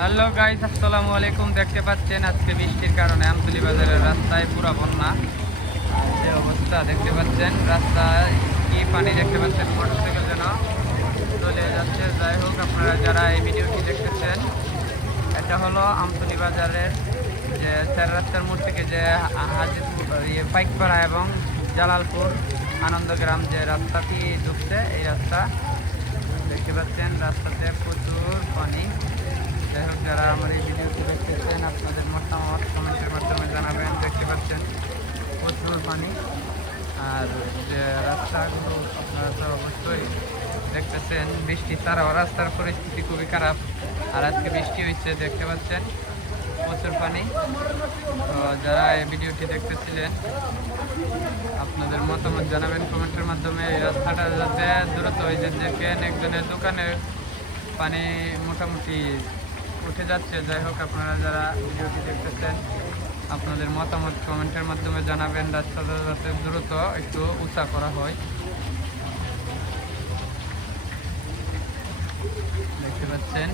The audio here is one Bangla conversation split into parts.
হ্যালো গাইস, আসসালামু আলাইকুম। দেখতে পাচ্ছেন আজকে বৃষ্টির কারণে আমতলি বাজারের রাস্তায় পুরো বন্যা। যে অবস্থা দেখতে পাচ্ছেন রাস্তায় কি পানি দেখতে পাচ্ছেন, মোটরসাইকেল যেন চলে যাচ্ছে। যাই হোক, আপনারা যারা এই ভিডিওটি দেখতেছেন, এটা হলো আমতলি বাজারের যে চার রাস্তার মোড় থেকে যে হাজিরপুর ইয়ে পাইকপাড়া এবং জালালপুর আনন্দগ্রাম যে রাস্তাটি ঢুকছে, এই রাস্তা। দেখতে পাচ্ছেন, রাস্তাতে প্রচুর পানি যাই হোক যারা আমার এই ভিডিওটি দেখতেছেন আপনাদের মতামত কমেন্টের মাধ্যমে জানাবেন দেখতে পাচ্ছেন প্রচুর পানি। আর যে রাস্তাগুলো আপনারা তো অবশ্যই দেখতেছেন, বৃষ্টি ছাড়াও রাস্তার পরিস্থিতি খুবই খারাপ। আর আজকে বৃষ্টি হয়েছে, দেখতে পাচ্ছেন, প্রচুর পানি। তো যারা এই ভিডিওটি দেখতেছিলেন, আপনাদের মতামত জানাবেন কমেন্টের মাধ্যমে। এই রাস্তাটা যাতে দ্রুত হয়ে যে দেখেন, একজনের দোকানে পানি মোটামুটি উঠে যাচ্ছে। যাই হোক, আপনারা যারা ভিডিওটি দেখতেছেন আপনাদের মতামত কমেন্টের মাধ্যমে জানাবেন। রাস্তাটা যাতে দ্রুত একটু উঁচা করা হয়। দেখতে পাচ্ছেন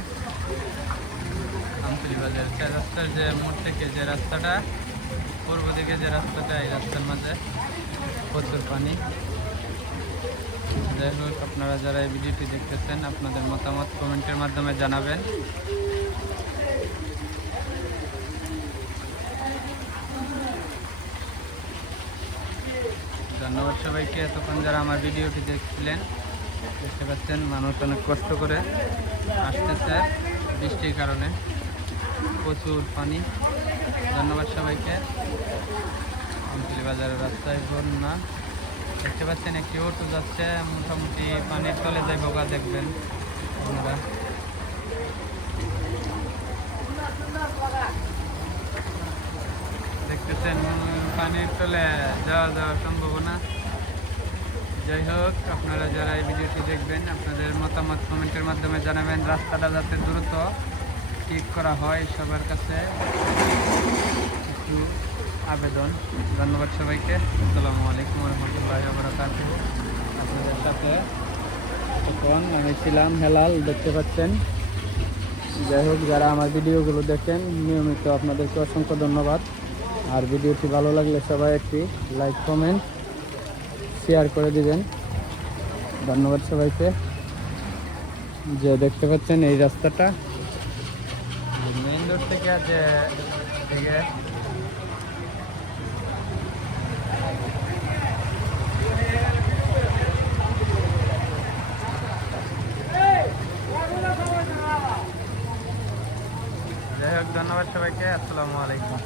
আমতলি বাজার চার রাস্তার যে মোড় থেকে যে রাস্তাটা, পূর্ব দিকে যে রাস্তাটা, এই রাস্তার মাঝে প্রচুর পানি। যাই হোক, আপনারা যারা এই ভিডিওটি দেখতেছেন, আপনাদের মতামত কমেন্টের মাধ্যমে জানাবেন। ধন্যবাদ সবাইকে। এতক্ষণ যারা আমার ভিডিওটি দেখছিলেন, দেখতে পাচ্ছেন মানুষ অনেক কষ্ট করে আসতেছে বৃষ্টির কারণে। প্রচুর পানি। ধন্যবাদ সবাইকে। আমতলি বাজারের রাস্তায় বন্যা। দেখতে পাচ্ছেন একটি অটো যাচ্ছে, মোটামুটি পানির তলে যাই বোকা দেখবেন আপনারা দেখতেছেন পানির তলে যাওয়া যাওয়া সম্ভাবনা যাই হোক, আপনারা যারা এই ভিডিওটি দেখবেন, আপনাদের মতামত কমেন্টের মাধ্যমে জানাবেন। রাস্তাটা যাতে দ্রুত ঠিক করা হয় সবার কাছে। আবেদন। ধন্যবাদ সবাইকে। আসসালামু আলাইকুম রহমতুল্লাহ আপনাদের সাথে এখন আমি ছিলাম হেলাল, দেখতে পাচ্ছেন। যাই হোক, যারা আমার ভিডিওগুলো দেখেন, নিয়মিত আপনাদেরকে অসংখ্য ধন্যবাদ। আর ভিডিওটি ভালো লাগলে সবাই একটি লাইক কমেন্ট শেয়ার করে দিবেন। ধন্যবাদ সবাইকে। যে দেখতে পাচ্ছেন এই রাস্তাটা। মেইন রোড থেকে থেকে যাই হোক, ধন্যবাদ সবাইকে। আসসালামু আলাইকুম।